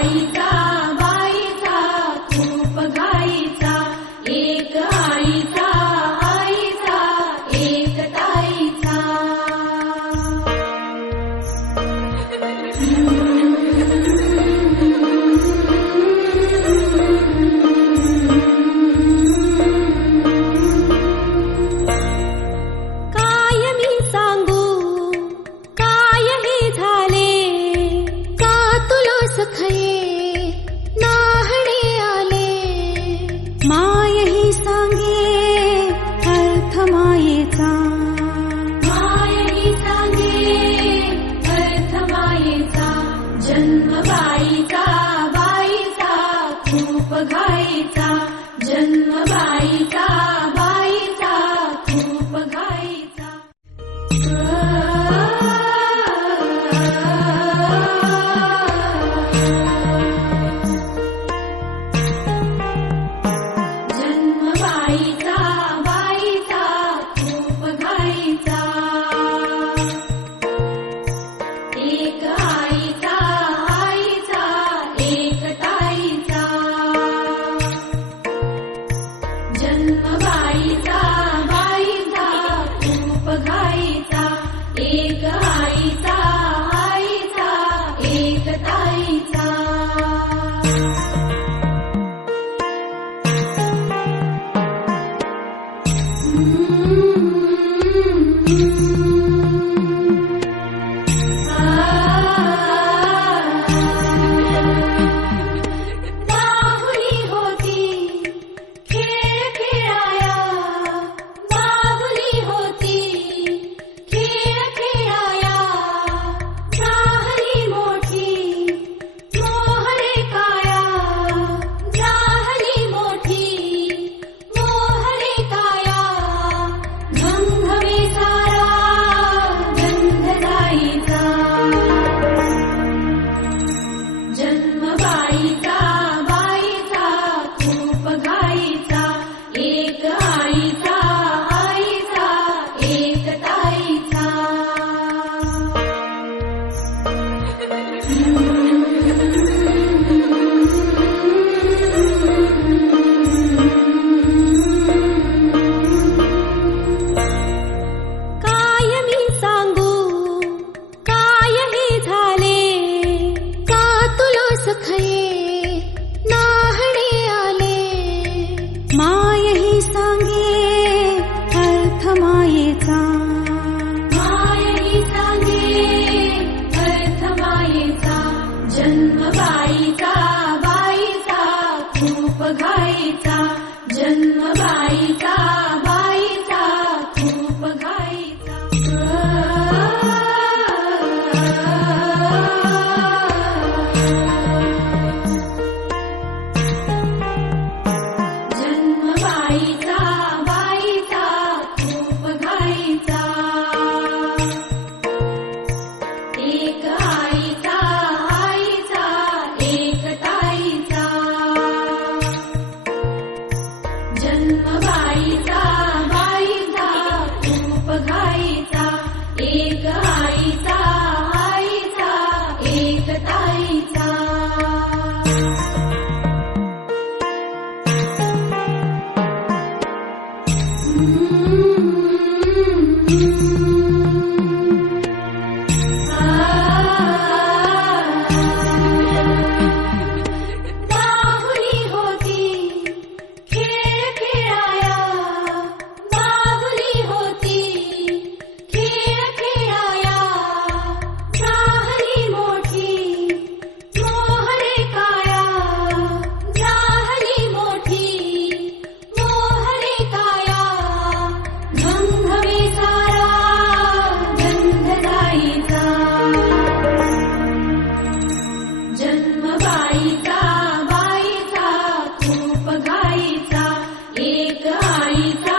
माई का घाईचा जन्म बाईचा बाईचा खूप घाईचा Bye. गायिता जन्मगायिका। 一个一个。